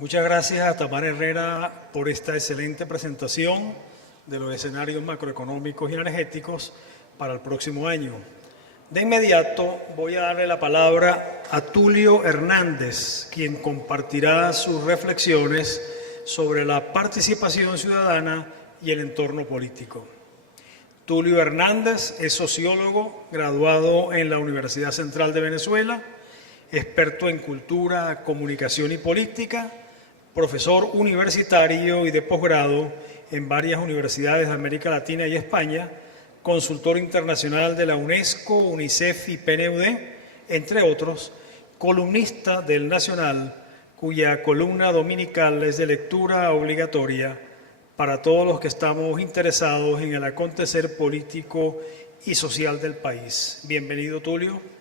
Muchas gracias a Tamara Herrera por esta excelente presentación de los escenarios macroeconómicos y energéticos para el próximo año. De inmediato voy a darle la palabra a Tulio Hernández, quien compartirá sus reflexiones sobre la participación ciudadana y el entorno político. Tulio Hernández es sociólogo, graduado en la Universidad Central de Venezuela, experto en cultura, comunicación y política, profesor universitario y de posgrado en varias universidades de América Latina y España, consultor internacional de la UNESCO, UNICEF y PNUD, entre otros, columnista del Nacional, cuya columna dominical es de lectura obligatoria para todos los que estamos interesados en el acontecer político y social del país. Bienvenido, Tulio.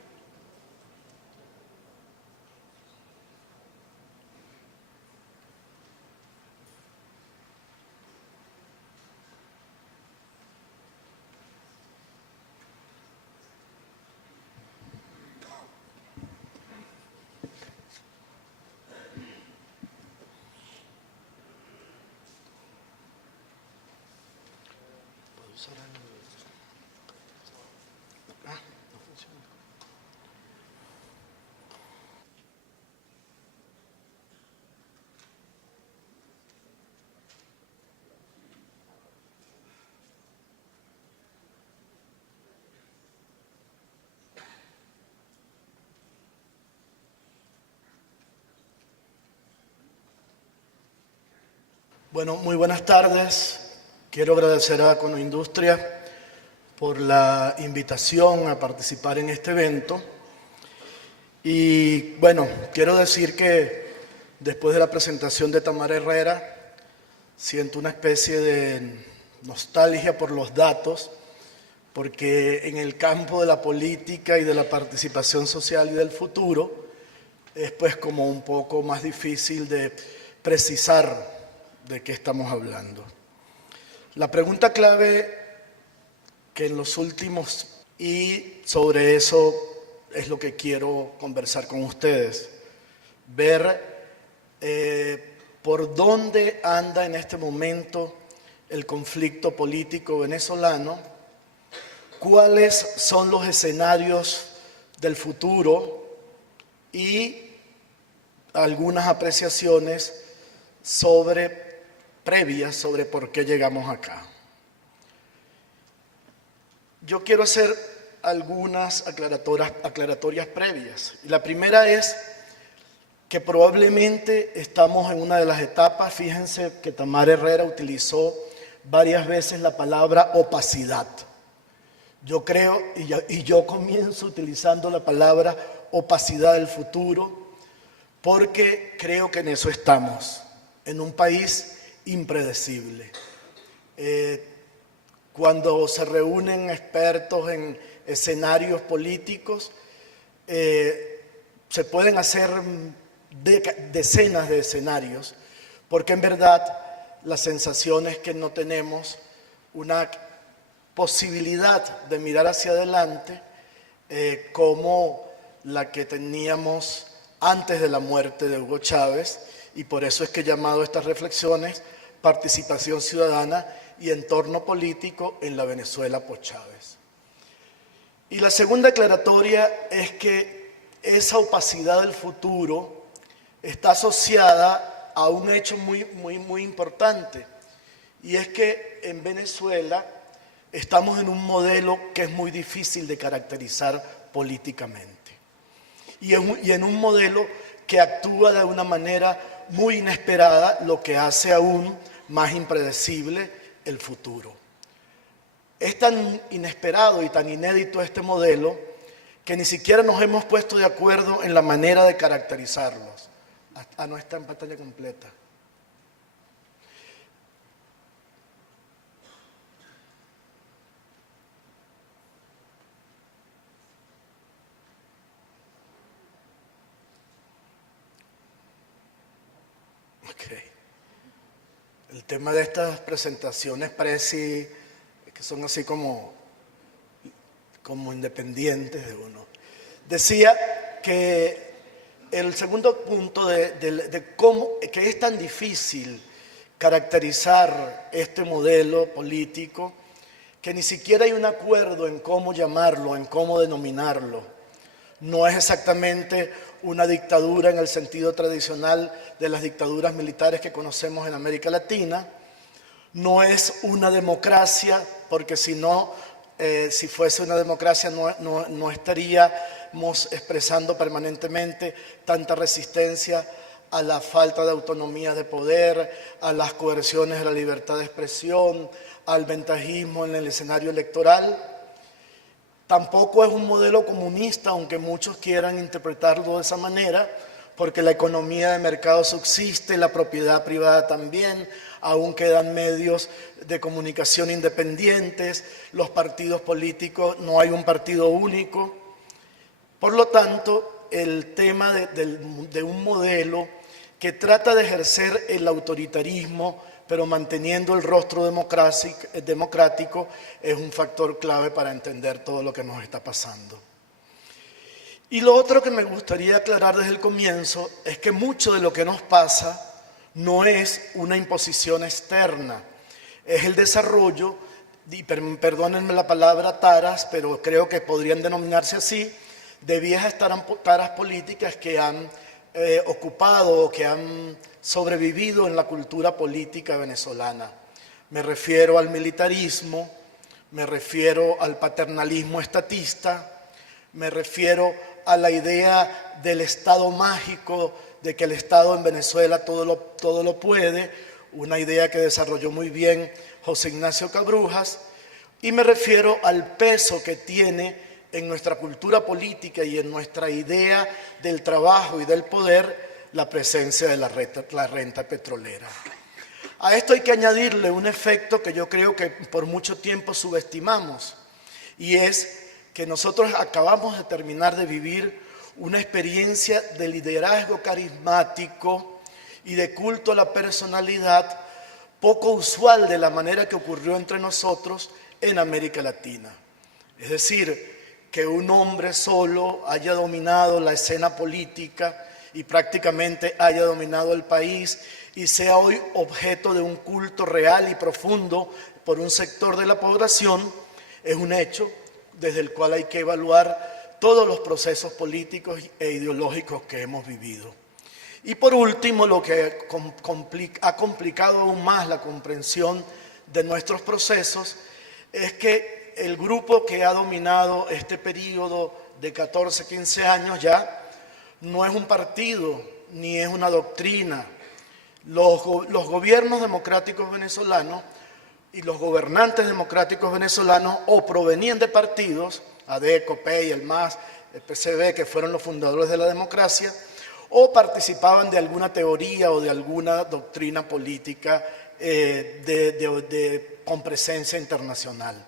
Bueno, muy buenas tardes. Quiero agradecer a Econoindustria por la invitación a participar en este evento. Y bueno, quiero decir que después de la presentación de Tamara Herrera, siento una especie de nostalgia por los datos, porque en el campo de la política y de la participación social y del futuro es pues como un poco más difícil de precisar de qué estamos hablando. La pregunta clave que en los últimos, y sobre eso es lo que quiero conversar con ustedes, ver por dónde anda en este momento el conflicto político venezolano, cuáles son los escenarios del futuro y algunas apreciaciones previas sobre por qué llegamos acá. Yo quiero hacer algunas aclaratorias previas. Y la primera es que probablemente estamos en una de las etapas, fíjense que Tamara Herrera utilizó varias veces la palabra opacidad. Yo creo, y yo comienzo utilizando la palabra opacidad del futuro, porque creo que en eso estamos, en un país impredecible. Cuando se reúnen expertos en escenarios políticos, se pueden hacer decenas de escenarios, porque en verdad la sensación es que no tenemos una posibilidad de mirar hacia adelante como la que teníamos antes de la muerte de Hugo Chávez, y por eso es que he llamado a estas reflexiones participación ciudadana y entorno político en la Venezuela post-Chávez. Y la segunda aclaratoria es que esa opacidad del futuro está asociada a un hecho muy importante, y es que en Venezuela estamos en un modelo que es muy difícil de caracterizar políticamente, y en un modelo que actúa de una manera muy inesperada, lo que hace aún más impredecible el futuro. Es tan inesperado y tan inédito este modelo que ni siquiera nos hemos puesto de acuerdo en la manera de caracterizarlos. No está en pantalla completa. El tema de estas presentaciones Prezi, que son así como independientes de uno. Decía que el segundo punto de cómo que es tan difícil caracterizar este modelo político, que ni siquiera hay un acuerdo en cómo llamarlo, en cómo denominarlo. No es exactamente una dictadura en el sentido tradicional de las dictaduras militares que conocemos en América Latina. No es una democracia, porque si no, si fuese una democracia no estaríamos expresando permanentemente tanta resistencia a la falta de autonomía de poder, a las coerciones de la libertad de expresión, al ventajismo en el escenario electoral. Tampoco es un modelo comunista, aunque muchos quieran interpretarlo de esa manera, porque la economía de mercado subsiste, la propiedad privada también, aún quedan medios de comunicación independientes, los partidos políticos, no hay un partido único. Por lo tanto, el tema de un modelo que trata de ejercer el autoritarismo, pero manteniendo el rostro democrático, es un factor clave para entender todo lo que nos está pasando. Y lo otro que me gustaría aclarar desde el comienzo es que mucho de lo que nos pasa no es una imposición externa, es el desarrollo, y perdónenme la palabra taras, pero creo que podrían denominarse así, de viejas taras políticas que han ocupado o que han sobrevivido en la cultura política venezolana. Me refiero al militarismo, me refiero al paternalismo estatista, me refiero a la idea del Estado mágico, de que el Estado en Venezuela todo lo puede, una idea que desarrolló muy bien José Ignacio Cabrujas, y me refiero al peso que tiene en nuestra cultura política y en nuestra idea del trabajo y del poder la presencia de la renta petrolera. A esto hay que añadirle un efecto que yo creo que por mucho tiempo subestimamos, y es que nosotros acabamos de terminar de vivir una experiencia de liderazgo carismático y de culto a la personalidad poco usual de la manera que ocurrió entre nosotros en América Latina. Es decir, que un hombre solo haya dominado la escena política y prácticamente haya dominado el país y sea hoy objeto de un culto real y profundo por un sector de la población, es un hecho desde el cual hay que evaluar todos los procesos políticos e ideológicos que hemos vivido. Y por último, lo que ha complicado aún más la comprensión de nuestros procesos es que el grupo que ha dominado este periodo de 14, 15 años ya no es un partido ni es una doctrina. Los gobiernos democráticos venezolanos y los gobernantes democráticos venezolanos o provenían de partidos, ADECO, PEI, el MAS, el PCB, que fueron los fundadores de la democracia, o participaban de alguna teoría o de alguna doctrina política con presencia internacional.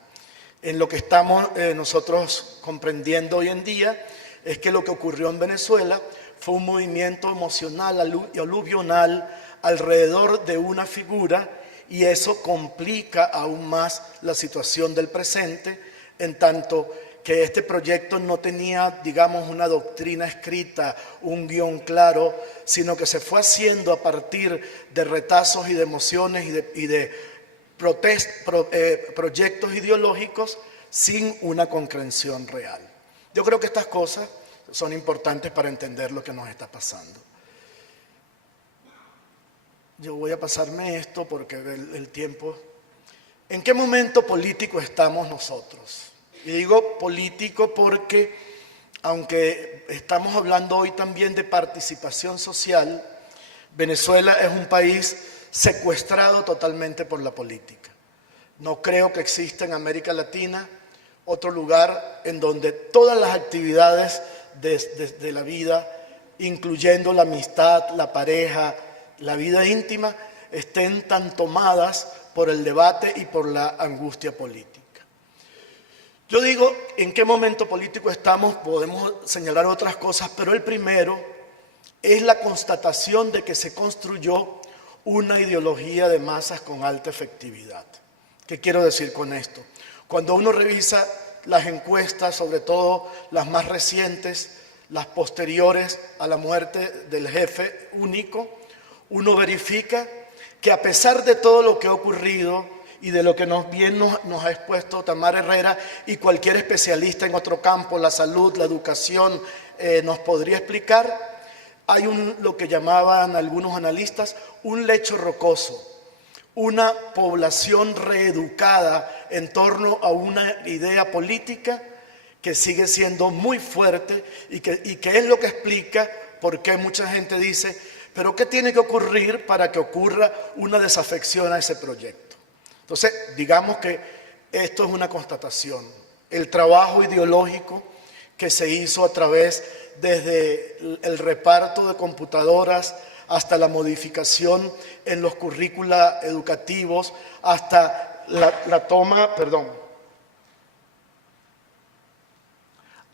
En lo que estamos nosotros comprendiendo hoy en día es que lo que ocurrió en Venezuela fue un movimiento emocional y aluvional alrededor de una figura, y eso complica aún más la situación del presente, en tanto que este proyecto no tenía, digamos, una doctrina escrita, un guión claro, sino que se fue haciendo a partir de retazos y de emociones y de proyectos ideológicos sin una concreción real. Yo creo que estas cosas son importantes para entender lo que nos está pasando. Yo voy a pasarme esto porque el tiempo... ¿En qué momento político estamos nosotros? Y digo político porque, aunque estamos hablando hoy también de participación social, Venezuela es un país secuestrado totalmente por la política. No creo que exista en América Latina otro lugar en donde todas las actividades de la vida, incluyendo la amistad, la pareja, la vida íntima, estén tan tomadas por el debate y por la angustia política. Yo digo, ¿en qué momento político estamos? Podemos señalar otras cosas, pero el primero es la constatación de que se construyó una ideología de masas con alta efectividad. ¿Qué quiero decir con esto? Cuando uno revisa las encuestas, sobre todo las más recientes, las posteriores a la muerte del jefe único, uno verifica que a pesar de todo lo que ha ocurrido y de lo que nos ha expuesto Tamara Herrera y cualquier especialista en otro campo, la salud, la educación, nos podría explicar, hay lo que llamaban algunos analistas un lecho rocoso, una población reeducada en torno a una idea política que sigue siendo muy fuerte y que es lo que explica por qué mucha gente dice, pero ¿qué tiene que ocurrir para que ocurra una desafección a ese proyecto? Entonces, digamos que esto es una constatación. El trabajo ideológico que se hizo a través desde el reparto de computadoras hasta la modificación en los currícula educativos, hasta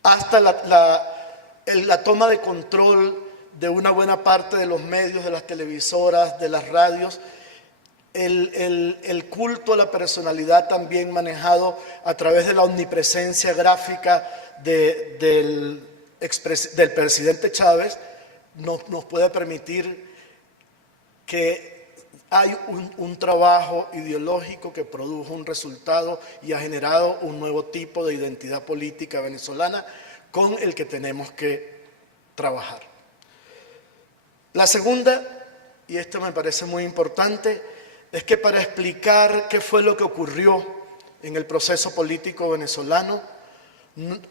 hasta la toma de control de una buena parte de los medios, de las televisoras, de las radios, el culto a la personalidad también manejado a través de la omnipresencia gráfica del presidente Chávez, nos puede permitir que hay un trabajo ideológico que produjo un resultado y ha generado un nuevo tipo de identidad política venezolana con el que tenemos que trabajar. La segunda, y esto me parece muy importante, es que para explicar qué fue lo que ocurrió en el proceso político venezolano,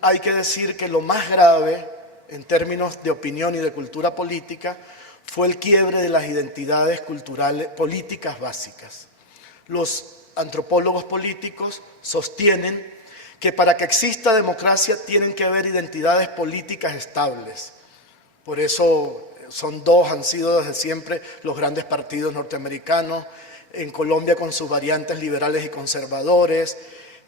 hay que decir que lo más grave en términos de opinión y de cultura política fue el quiebre de las identidades culturales políticas básicas. Los antropólogos políticos sostienen que para que exista democracia tienen que haber identidades políticas estables. Por eso han sido desde siempre los grandes partidos norteamericanos, en Colombia con sus variantes liberales y conservadores,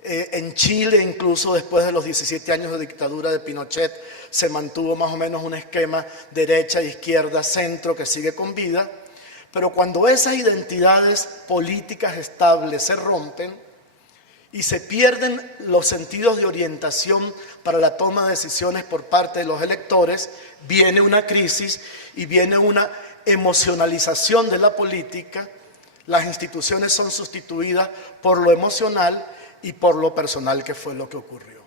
en Chile incluso después de los 17 años de dictadura de Pinochet se mantuvo más o menos un esquema derecha, izquierda, centro que sigue con vida, pero cuando esas identidades políticas estables se rompen y se pierden los sentidos de orientación para la toma de decisiones por parte de los electores, viene una crisis y viene una emocionalización de la política. Las instituciones son sustituidas por lo emocional y por lo personal, que fue lo que ocurrió.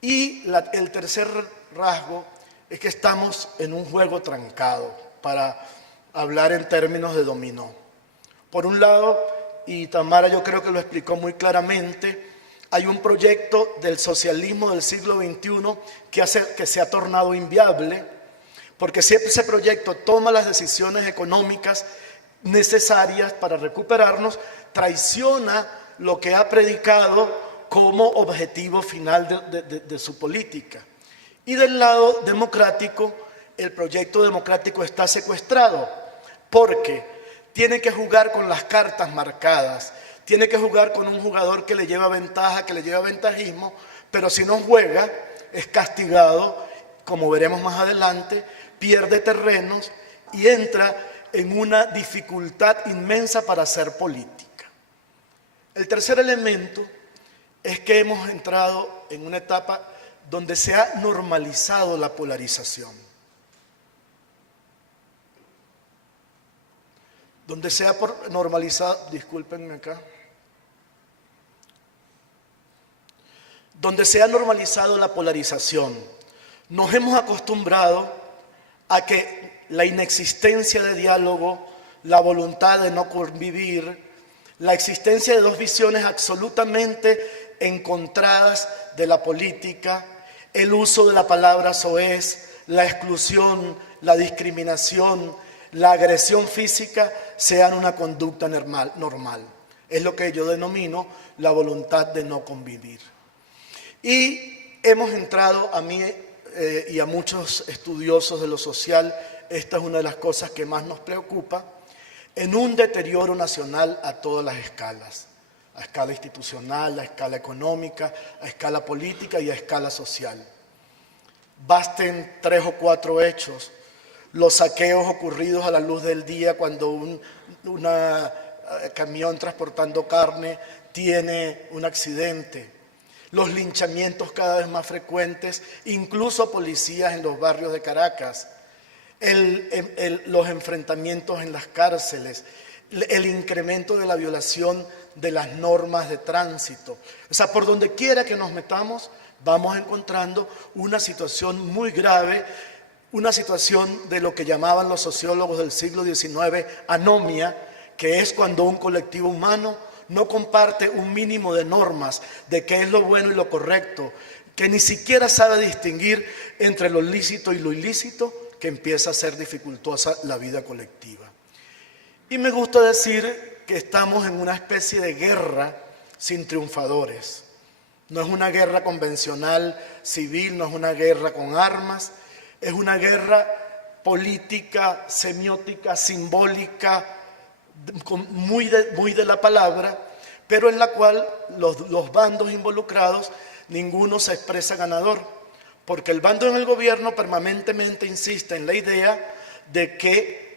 Y el tercer rasgo es que estamos en un juego trancado, para hablar en términos de dominó. Por un lado, y Tamara yo creo que lo explicó muy claramente, hay un proyecto del socialismo del siglo XXI que se ha tornado inviable, porque si ese proyecto toma las decisiones económicas necesarias para recuperarnos, traiciona lo que ha predicado como objetivo final de su política. Y del lado democrático, el proyecto democrático está secuestrado, porque tiene que jugar con las cartas marcadas, tiene que jugar con un jugador que le lleva ventaja, que le lleva ventajismo, pero si no juega, es castigado, como veremos más adelante, pierde terrenos y entra en una dificultad inmensa para hacer política. El tercer elemento es que hemos entrado en una etapa donde se ha normalizado la polarización, donde se ha normalizado, discúlpenme acá, donde se ha normalizado la polarización. Nos hemos acostumbrado a que la inexistencia de diálogo, la voluntad de no convivir, la existencia de dos visiones absolutamente encontradas de la política, el uso de la palabra soez, la exclusión, la discriminación, la agresión física sean una conducta normal. Es lo que yo denomino la voluntad de no convivir. Y hemos entrado, a mí y a muchos estudiosos de lo social, esta es una de las cosas que más nos preocupa, en un deterioro nacional a todas las escalas, a escala institucional, a escala económica, a escala política y a escala social. Basten 3 o 4 hechos, los saqueos ocurridos a la luz del día cuando un camión transportando carne tiene un accidente, los linchamientos cada vez más frecuentes, incluso a policías en los barrios de Caracas, los enfrentamientos en las cárceles, el incremento de la violación de las normas de tránsito. O sea, por donde quiera que nos metamos, vamos encontrando una situación muy grave, una situación de lo que llamaban los sociólogos del siglo XIX anomia, que es cuando un colectivo humano no comparte un mínimo de normas de qué es lo bueno y lo correcto, que ni siquiera sabe distinguir entre lo lícito y lo ilícito, que empieza a ser dificultosa la vida colectiva. Y me gusta decir que estamos en una especie de guerra sin triunfadores. No es una guerra convencional, civil, no es una guerra con armas, es una guerra política, semiótica, simbólica, muy de la palabra, pero en la cual los bandos involucrados, ninguno se expresa ganador, porque el bando en el gobierno permanentemente insiste en la idea de que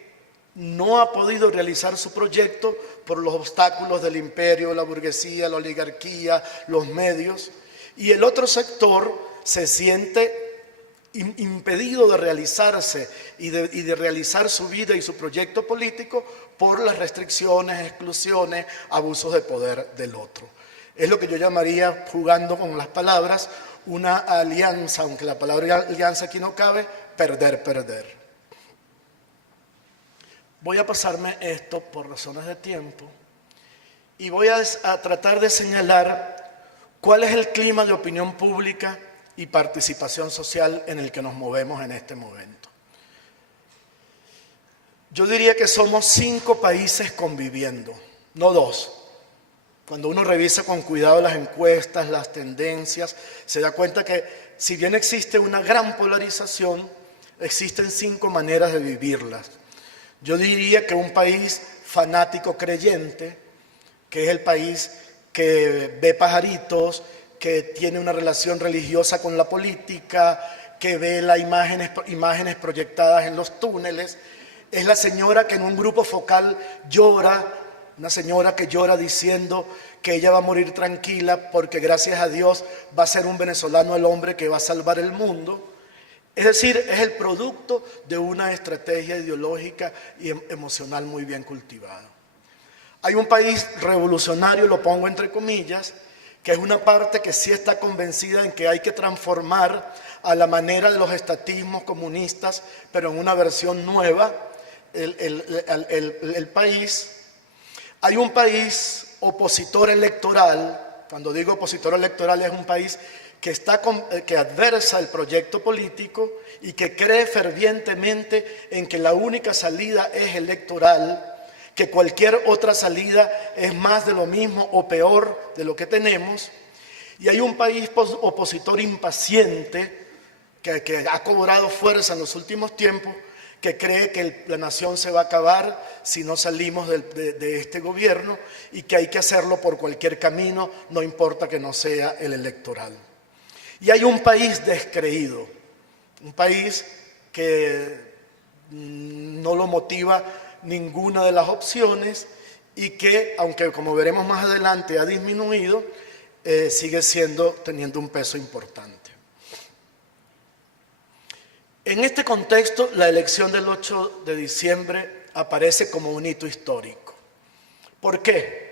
no ha podido realizar su proyecto por los obstáculos del imperio, la burguesía, la oligarquía, los medios, y el otro sector se siente impedido de realizarse y de realizar su vida y su proyecto político por las restricciones, exclusiones, abusos de poder del otro. Es lo que yo llamaría, jugando con las palabras, una alianza, aunque la palabra alianza aquí no cabe, perder, perder. Voy a pasarme esto por razones de tiempo y voy a tratar de señalar cuál es el clima de opinión pública y participación social en el que nos movemos en este momento. Yo diría que somos 5 países conviviendo, no 2. Cuando uno revisa con cuidado las encuestas, las tendencias, se da cuenta que si bien existe una gran polarización, existen 5 maneras de vivirlas. Yo diría que un país fanático creyente, que es el país que ve pajaritos, que tiene una relación religiosa con la política, que ve las imágenes proyectadas en los túneles, es la señora que en un grupo focal llora, una señora que llora diciendo que ella va a morir tranquila porque gracias a Dios va a ser un venezolano el hombre que va a salvar el mundo. Es decir, es el producto de una estrategia ideológica y emocional muy bien cultivada. Hay un país revolucionario, lo pongo entre comillas, que es una parte que sí está convencida en que hay que transformar a la manera de los estatismos comunistas, pero en una versión nueva, el país. Hay un país opositor electoral, cuando digo opositor electoral es un país que adversa el proyecto político y que cree fervientemente en que la única salida es electoral, que cualquier otra salida es más de lo mismo o peor de lo que tenemos. Y hay un país opositor impaciente que ha cobrado fuerza en los últimos tiempos, que cree que la nación se va a acabar si no salimos de este gobierno y que hay que hacerlo por cualquier camino, no importa que no sea el electoral. Y hay un país descreído, un país que no lo motiva ninguna de las opciones y que, aunque como veremos más adelante ha disminuido, sigue teniendo un peso importante. En este contexto, la elección del 8 de diciembre aparece como un hito histórico. ¿Por qué?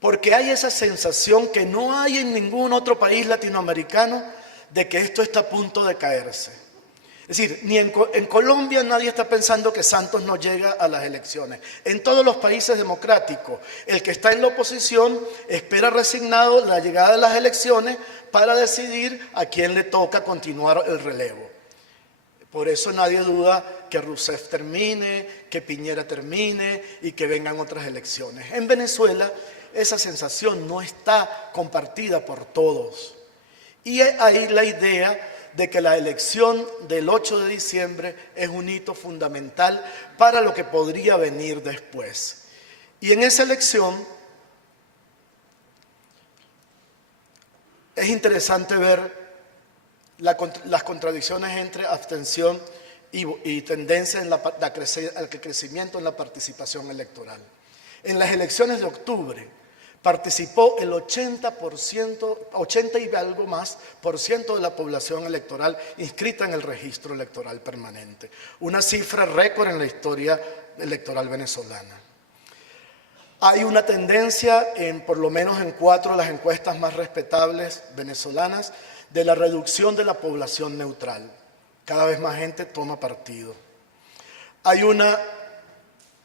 Porque hay esa sensación que no hay en ningún otro país latinoamericano de que esto está a punto de caerse. Es decir, ni en Colombia nadie está pensando que Santos no llega a las elecciones. En todos los países democráticos, el que está en la oposición espera resignado la llegada de las elecciones para decidir a quién le toca continuar el relevo. Por eso nadie duda que Rousseff termine, que Piñera termine y que vengan otras elecciones. En Venezuela esa sensación no está compartida por todos. Y hay la idea de que la elección del 8 de diciembre es un hito fundamental para lo que podría venir después. Y en esa elección es interesante ver las contradicciones entre abstención y tendencia al crecimiento en la participación electoral. En las elecciones de octubre, participó el 80 y algo más por ciento de la población electoral inscrita en el registro electoral permanente. Una cifra récord en la historia electoral venezolana. Hay una tendencia, por lo menos en 4 de las encuestas más respetables venezolanas, de la reducción de la población neutral. Cada vez más gente toma partido. Hay una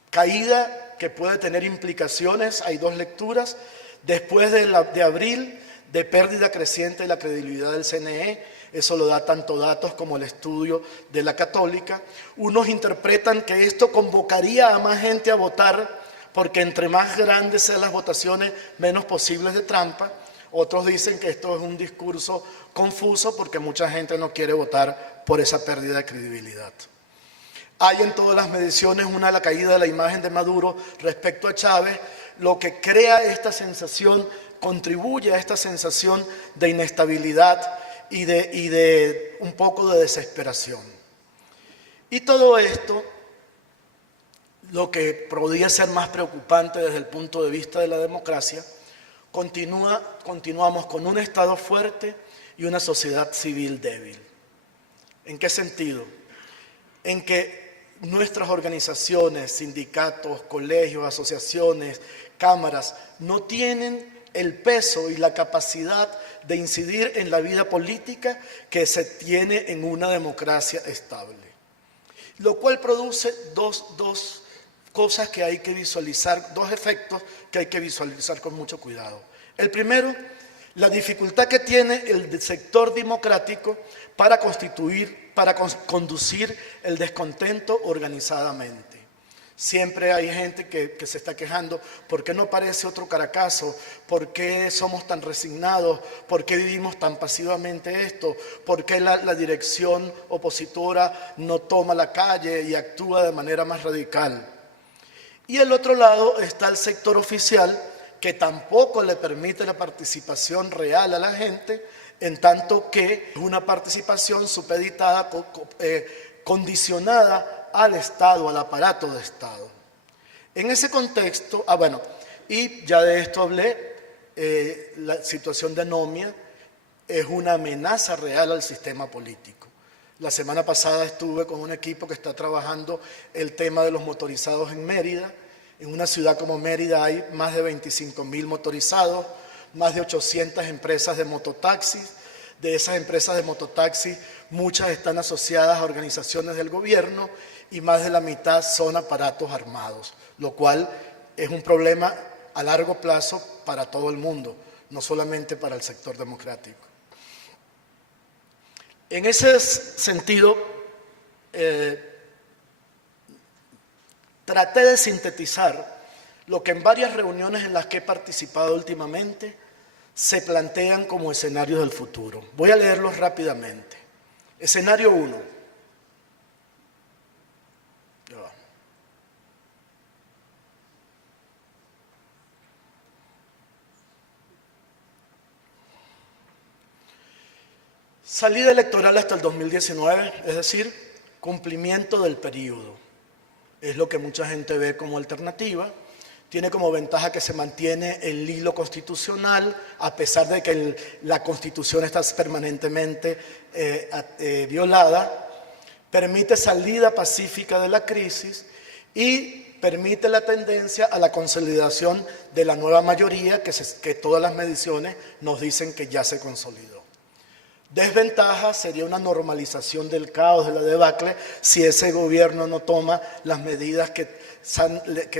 caída que puede tener implicaciones, hay 2 lecturas, después de abril, de pérdida creciente de la credibilidad del CNE, eso lo da tanto datos como el estudio de la Católica. Unos interpretan que esto convocaría a más gente a votar, porque entre más grandes sean las votaciones, menos posibles de trampa. Otros dicen que esto es un discurso confuso porque mucha gente no quiere votar por esa pérdida de credibilidad. Hay en todas las mediciones la caída de la imagen de Maduro respecto a Chávez, lo que crea esta sensación, contribuye a esta sensación de inestabilidad y de un poco de desesperación. Y todo esto, lo que podría ser más preocupante desde el punto de vista de la democracia, continuamos con un Estado fuerte y una sociedad civil débil. ¿En qué sentido? En que nuestras organizaciones, sindicatos, colegios, asociaciones, cámaras, no tienen el peso y la capacidad de incidir en la vida política que se tiene en una democracia estable. Lo cual produce dos cosas que hay que visualizar, 2 efectos que hay que visualizar con mucho cuidado. El primero, la dificultad que tiene el sector democrático para conducir el descontento organizadamente. Siempre hay gente que se está quejando, ¿por qué no parece otro Caracazo? ¿Por qué somos tan resignados? ¿Por qué vivimos tan pasivamente esto? ¿Por qué la dirección opositora no toma la calle y actúa de manera más radical? Y al otro lado está el sector oficial, que tampoco le permite la participación real a la gente, en tanto que es una participación supeditada, condicionada al Estado, al aparato de Estado. En ese contexto, y ya de esto hablé, la situación de anomia es una amenaza real al sistema político. La semana pasada estuve con un equipo que está trabajando el tema de los motorizados en Mérida. En una ciudad como Mérida hay más de 25.000 motorizados, más de 800 empresas de mototaxis. De esas empresas de mototaxis, muchas están asociadas a organizaciones del gobierno y más de la mitad son aparatos armados, lo cual es un problema a largo plazo para todo el mundo, no solamente para el sector democrático. En ese sentido, traté de sintetizar lo que en varias reuniones en las que he participado últimamente se plantean como escenarios del futuro. Voy a leerlos rápidamente. Escenario 1. Salida electoral hasta el 2019, es decir, cumplimiento del periodo. Es lo que mucha gente ve como alternativa. Tiene como ventaja que se mantiene el hilo constitucional, a pesar de que la Constitución está permanentemente violada. Permite salida pacífica de la crisis y permite la tendencia a la consolidación de la nueva mayoría que todas las mediciones nos dicen que ya se consolidó. Desventaja sería una normalización del caos, de la debacle, si ese gobierno no toma las medidas que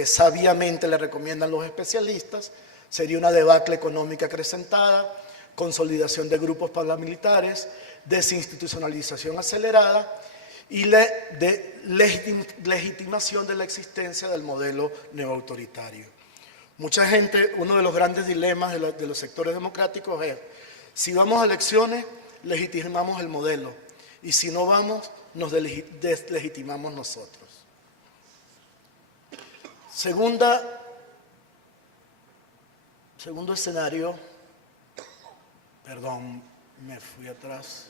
sabiamente le recomiendan los especialistas. Sería una debacle económica acrecentada, consolidación de grupos paramilitares, desinstitucionalización acelerada y legitimación de la existencia del modelo neoautoritario. Mucha gente, uno de los grandes dilemas de los sectores democráticos es, si vamos a elecciones, legitimamos el modelo, y si no vamos, nos deslegitimamos nosotros. Segundo escenario, perdón, me fui atrás.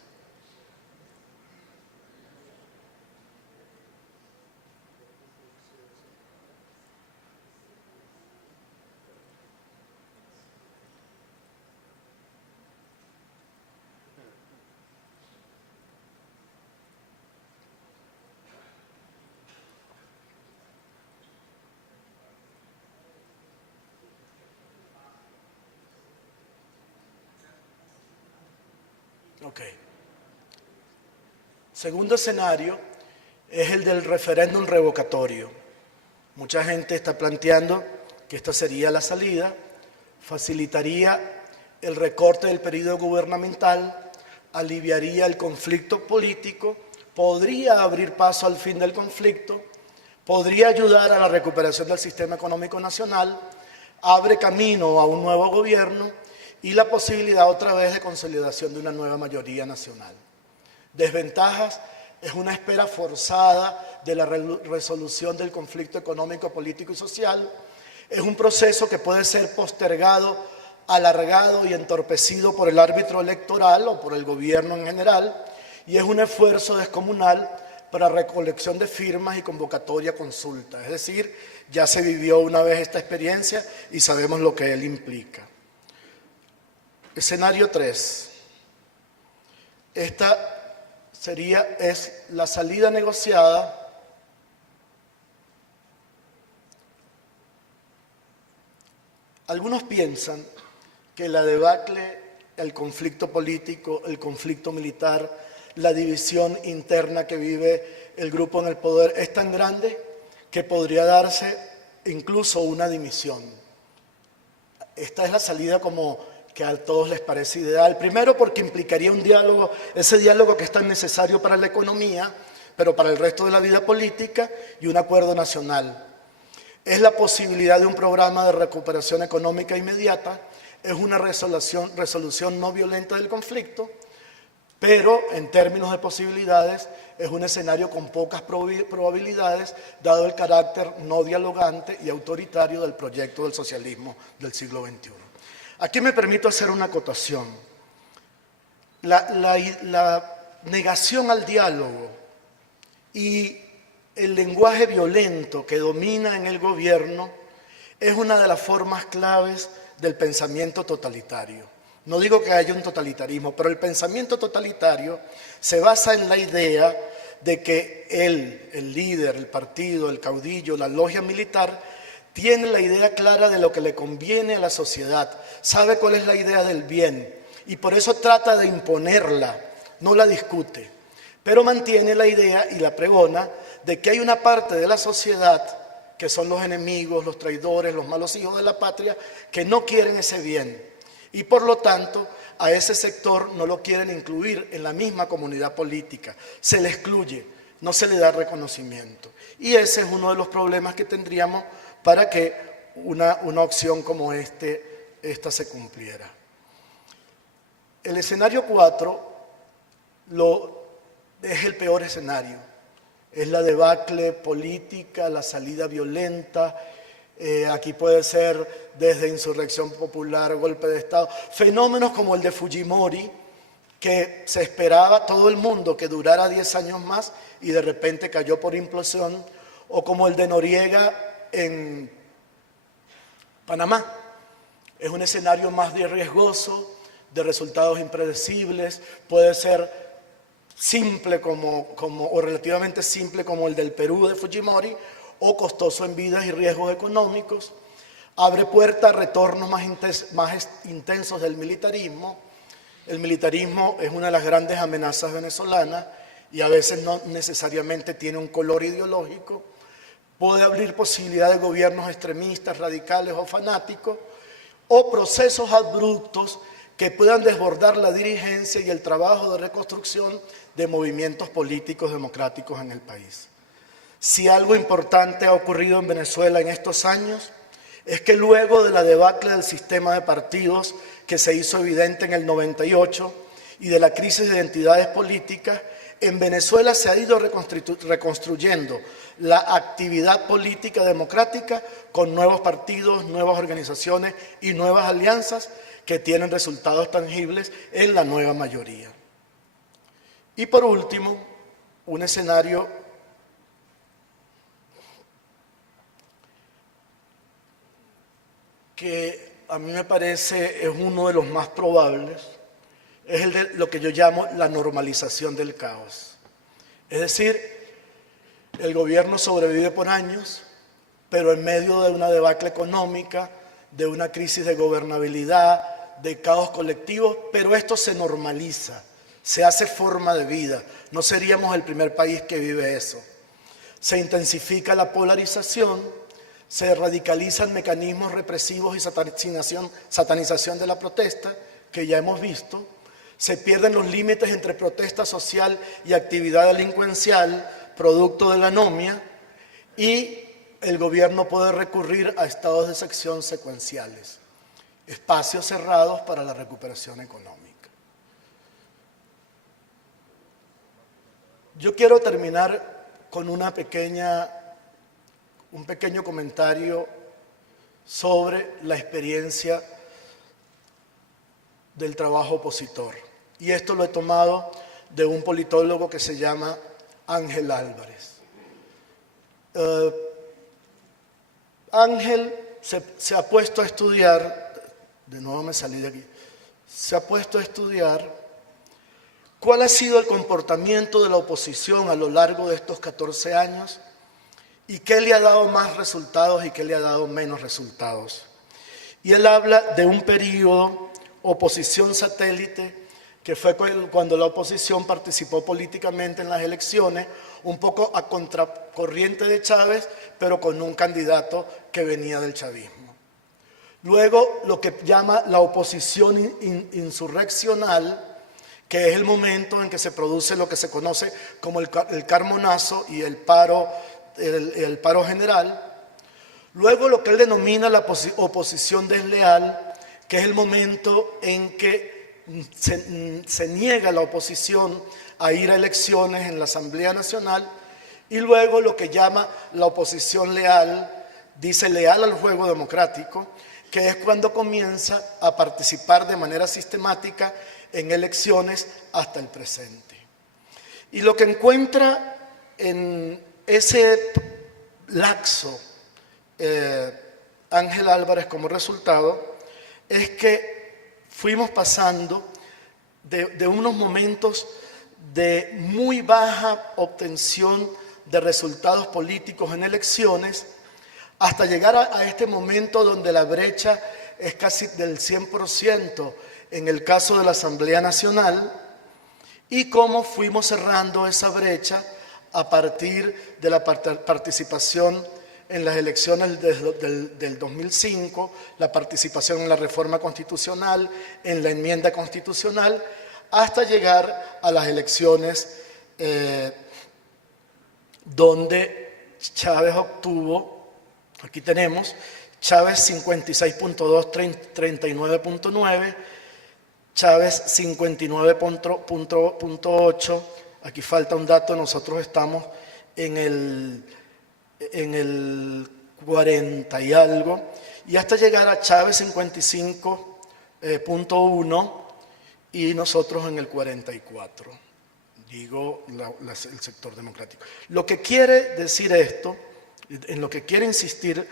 Ok. Segundo escenario es el del referéndum revocatorio. Mucha gente está planteando que esta sería la salida, facilitaría el recorte del periodo gubernamental, aliviaría el conflicto político, podría abrir paso al fin del conflicto, podría ayudar a la recuperación del sistema económico nacional, abre camino a un nuevo gobierno y la posibilidad otra vez de consolidación de una nueva mayoría nacional. Desventajas es una espera forzada de la resolución del conflicto económico, político y social. Es un proceso que puede ser postergado, alargado y entorpecido por el árbitro electoral o por el gobierno en general, y es un esfuerzo descomunal para recolección de firmas y convocatoria a consulta. Es decir, ya se vivió una vez esta experiencia y sabemos lo que él implica. Escenario 3. Esta es la salida negociada Algunos piensan que la debacle, el conflicto político, el conflicto militar, la división interna que vive el grupo en el poder es tan grande que podría darse incluso una dimisión. Esta es la salida como que a todos les parece ideal. Primero porque implicaría un diálogo, ese diálogo que es tan necesario para la economía, pero para el resto de la vida política, y un acuerdo nacional. Es la posibilidad de un programa de recuperación económica inmediata, es una resolución no violenta del conflicto, pero en términos de posibilidades es un escenario con pocas probabilidades, dado el carácter no dialogante y autoritario del proyecto del socialismo del siglo XXI. Aquí me permito hacer una acotación. La negación al diálogo y el lenguaje violento que domina en el gobierno es una de las formas claves del pensamiento totalitario. No digo que haya un totalitarismo, pero el pensamiento totalitario se basa en la idea de que el líder, el partido, el caudillo, la logia militar, tiene la idea clara de lo que le conviene a la sociedad, sabe cuál es la idea del bien y por eso trata de imponerla, no la discute, pero mantiene la idea y la pregona de que hay una parte de la sociedad que son los enemigos, los traidores, los malos hijos de la patria, que no quieren ese bien y por lo tanto a ese sector no lo quieren incluir en la misma comunidad política, se le excluye, no se le da reconocimiento. Y ese es uno de los problemas que tendríamos para que una opción como esta se cumpliera. El escenario 4 es el peor escenario. Es la debacle política, la salida violenta. Aquí puede ser desde insurrección popular, golpe de Estado. Fenómenos como el de Fujimori, que se esperaba todo el mundo que durara 10 años más y de repente cayó por implosión, o como el de Noriega en Panamá. Es un escenario más riesgoso, de resultados impredecibles, puede ser simple o relativamente simple como el del Perú de Fujimori, o costoso en vidas y riesgos económicos. Abre puerta a retornos más intensos del militarismo. El militarismo es una de las grandes amenazas venezolanas y a veces no necesariamente tiene un color ideológico. Puede abrir posibilidad de gobiernos extremistas, radicales o fanáticos, o procesos abruptos que puedan desbordar la dirigencia y el trabajo de reconstrucción de movimientos políticos democráticos en el país. Si algo importante ha ocurrido en Venezuela en estos años, es que luego de la debacle del sistema de partidos que se hizo evidente en el 98 y de la crisis de identidades políticas, en Venezuela se ha ido reconstruyendo la actividad política democrática con nuevos partidos, nuevas organizaciones y nuevas alianzas que tienen resultados tangibles en la nueva mayoría. Y por último, un escenario que a mí me parece es uno de los más probables, es el de lo que yo llamo la normalización del caos. Es decir, el gobierno sobrevive por años, pero en medio de una debacle económica, de una crisis de gobernabilidad, de caos colectivo, pero esto se normaliza. se hace forma de vida. No seríamos el primer país que vive eso. Se intensifica la polarización, se radicalizan mecanismos represivos y satanización de la protesta, que ya hemos visto. Se pierden los límites entre protesta social y actividad delincuencial, producto de la anomia, y el gobierno puede recurrir a estados de excepción secuenciales, espacios cerrados para la recuperación económica. Yo quiero terminar con un pequeño comentario sobre la experiencia del trabajo opositor. Y esto lo he tomado de un politólogo que se llama Ángel Álvarez. Ángel se ha puesto a estudiar, de nuevo me salí de aquí, se ha puesto a estudiar cuál ha sido el comportamiento de la oposición a lo largo de estos 14 años y qué le ha dado más resultados y qué le ha dado menos resultados. Y él habla de un periodo oposición satélite, que fue cuando la oposición participó políticamente en las elecciones, un poco a contracorriente de Chávez, pero con un candidato que venía del chavismo. Luego, lo que llama la oposición insurreccional, que es el momento en que se produce lo que se conoce como el carmonazo y el paro general. Luego, lo que él denomina la oposición desleal, que es el momento en que se niega la oposición a ir a elecciones en la Asamblea Nacional, y luego lo que llama la oposición leal, dice leal al juego democrático, que es cuando comienza a participar de manera sistemática en elecciones hasta el presente. Y lo que encuentra en ese lapso Ángel Álvarez como resultado es que fuimos pasando de unos momentos de muy baja obtención de resultados políticos en elecciones hasta llegar a este momento donde la brecha es casi del 100% en el caso de la Asamblea Nacional, y cómo fuimos cerrando esa brecha a partir de la participación en las elecciones del 2005, la participación en la reforma constitucional, en la enmienda constitucional, hasta llegar a las elecciones donde Chávez obtuvo, aquí tenemos, Chávez 56.2, 39.9, Chávez 59.8, aquí falta un dato, nosotros estamos en el 40 y algo, y hasta llegar a Chávez 55.1 y nosotros en el 44, digo el sector democrático. Lo que quiere decir esto, en lo que quiere insistir,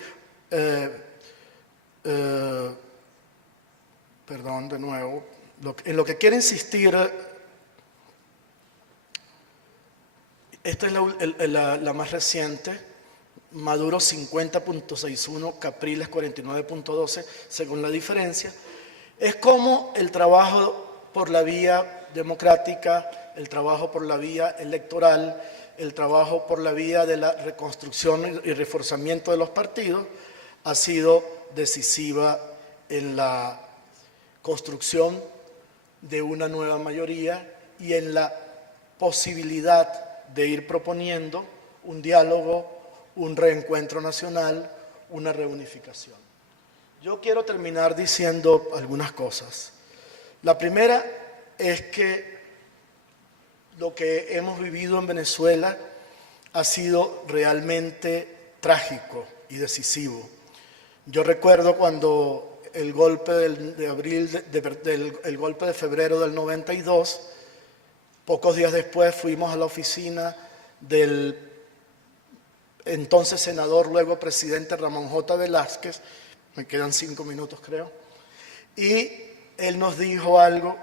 perdón, de nuevo, en lo que quiere insistir, esta es la más reciente, Maduro 50.61, Capriles 49.12, según la diferencia, es como el trabajo por la vía democrática, el trabajo por la vía electoral, el trabajo por la vía de la reconstrucción y reforzamiento de los partidos ha sido decisiva en la construcción de una nueva mayoría y en la posibilidad de ir proponiendo un diálogo, un reencuentro nacional, una reunificación. Yo quiero terminar diciendo algunas cosas. La primera es que lo que hemos vivido en Venezuela ha sido realmente trágico y decisivo. Yo recuerdo cuando el golpe el golpe de febrero del 92, pocos días después fuimos a la oficina del entonces senador, luego presidente Ramón J. Velázquez, me quedan 5 minutos creo, y él nos dijo algo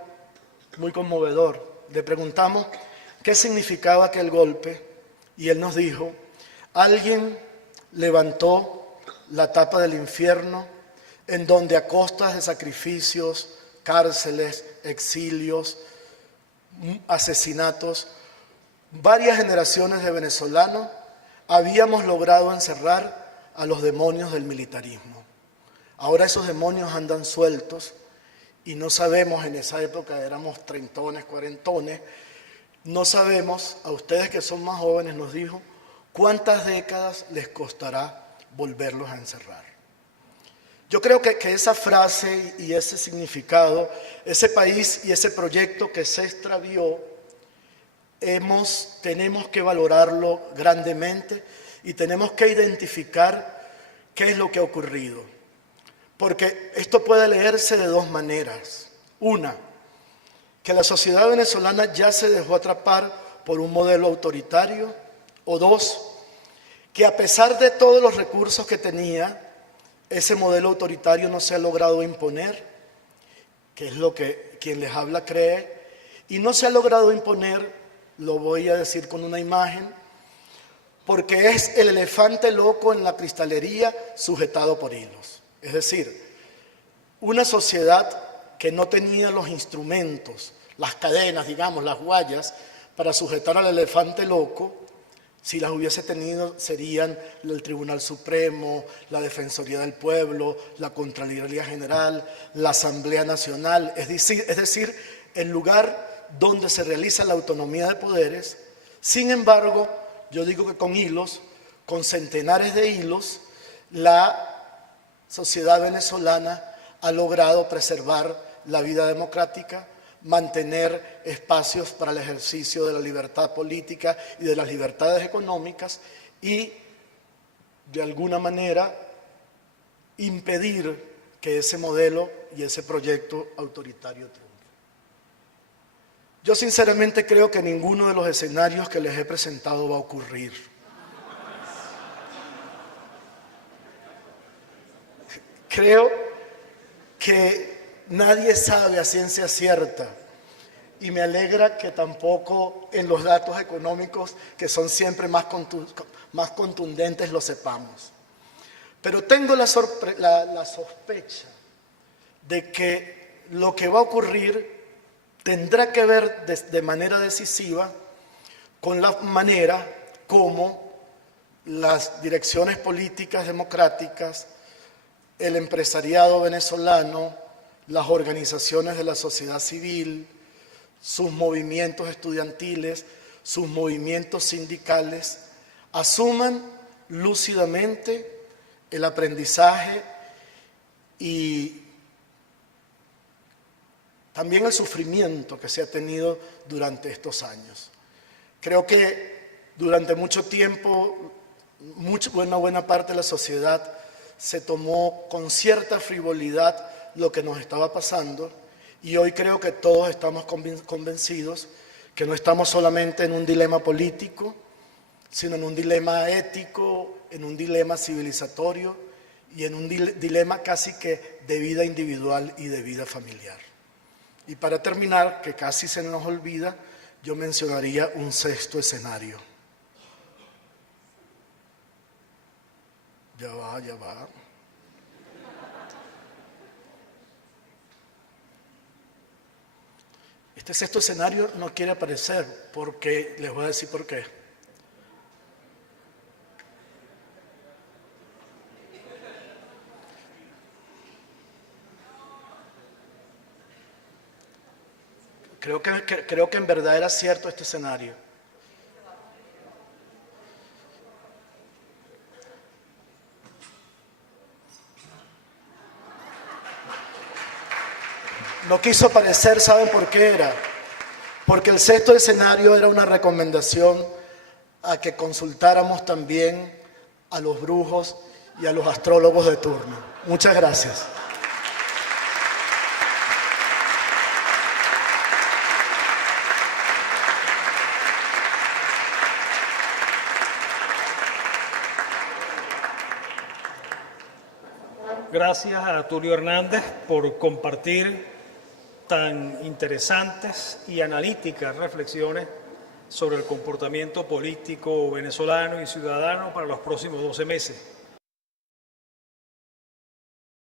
muy conmovedor. Le preguntamos qué significaba aquel golpe y él nos dijo: alguien levantó la tapa del infierno en donde a costas de sacrificios, cárceles, exilios, asesinatos, varias generaciones de venezolanos habíamos logrado encerrar a los demonios del militarismo. Ahora esos demonios andan sueltos y no sabemos, en esa época éramos treintones, cuarentones, no sabemos, a ustedes que son más jóvenes nos dijo, cuántas décadas les costará volverlos a encerrar. Yo creo que esa frase y ese significado, ese país y ese proyecto que se extravió, tenemos que valorarlo grandemente y tenemos que identificar qué es lo que ha ocurrido. Porque esto puede leerse de dos maneras. Una, que la sociedad venezolana ya se dejó atrapar por un modelo autoritario. O dos, que a pesar de todos los recursos que tenía, ese modelo autoritario no se ha logrado imponer, que es lo que quien les habla cree, y no se ha logrado imponer, lo voy a decir con una imagen, porque es el elefante loco en la cristalería sujetado por hilos. Es decir, una sociedad que no tenía los instrumentos, las cadenas, digamos, las guayas, para sujetar al elefante loco, si las hubiese tenido serían el Tribunal Supremo, la Defensoría del Pueblo, la Contraloría General, la Asamblea Nacional, es decir, el lugar donde se realiza la autonomía de poderes. Sin embargo, yo digo que con hilos, con centenares de hilos, la sociedad venezolana ha logrado preservar la vida democrática, mantener espacios para el ejercicio de la libertad política y de las libertades económicas y, de alguna manera, impedir que ese modelo y ese proyecto autoritario triunfe. Yo sinceramente creo que ninguno de los escenarios que les he presentado va a ocurrir. Creo que nadie sabe a ciencia cierta y me alegra que tampoco en los datos económicos, que son siempre más contundentes, lo sepamos. Pero tengo la sospecha de que lo que va a ocurrir tendrá que ver de manera decisiva con la manera como las direcciones políticas democráticas, el empresariado venezolano, las organizaciones de la sociedad civil, sus movimientos estudiantiles, sus movimientos sindicales, asuman lúcidamente el aprendizaje y también el sufrimiento que se ha tenido durante estos años. Creo que durante mucho tiempo, una buena parte de la sociedad se tomó con cierta frivolidad lo que nos estaba pasando y hoy creo que todos estamos convencidos que no estamos solamente en un dilema político, sino en un dilema ético, en un dilema civilizatorio y en un dilema casi que de vida individual y de vida familiar. Y para terminar, que casi se nos olvida, yo mencionaría un sexto escenario. Ya va. Este sexto escenario no quiere aparecer porque, les voy a decir por qué. Creo que en verdad era cierto este escenario. No quiso aparecer, ¿saben por qué era? Porque el sexto escenario era una recomendación a que consultáramos también a los brujos y a los astrólogos de turno. Muchas gracias. Gracias a Tulio Hernández por compartir tan interesantes y analíticas reflexiones sobre el comportamiento político venezolano y ciudadano para los próximos 12 meses.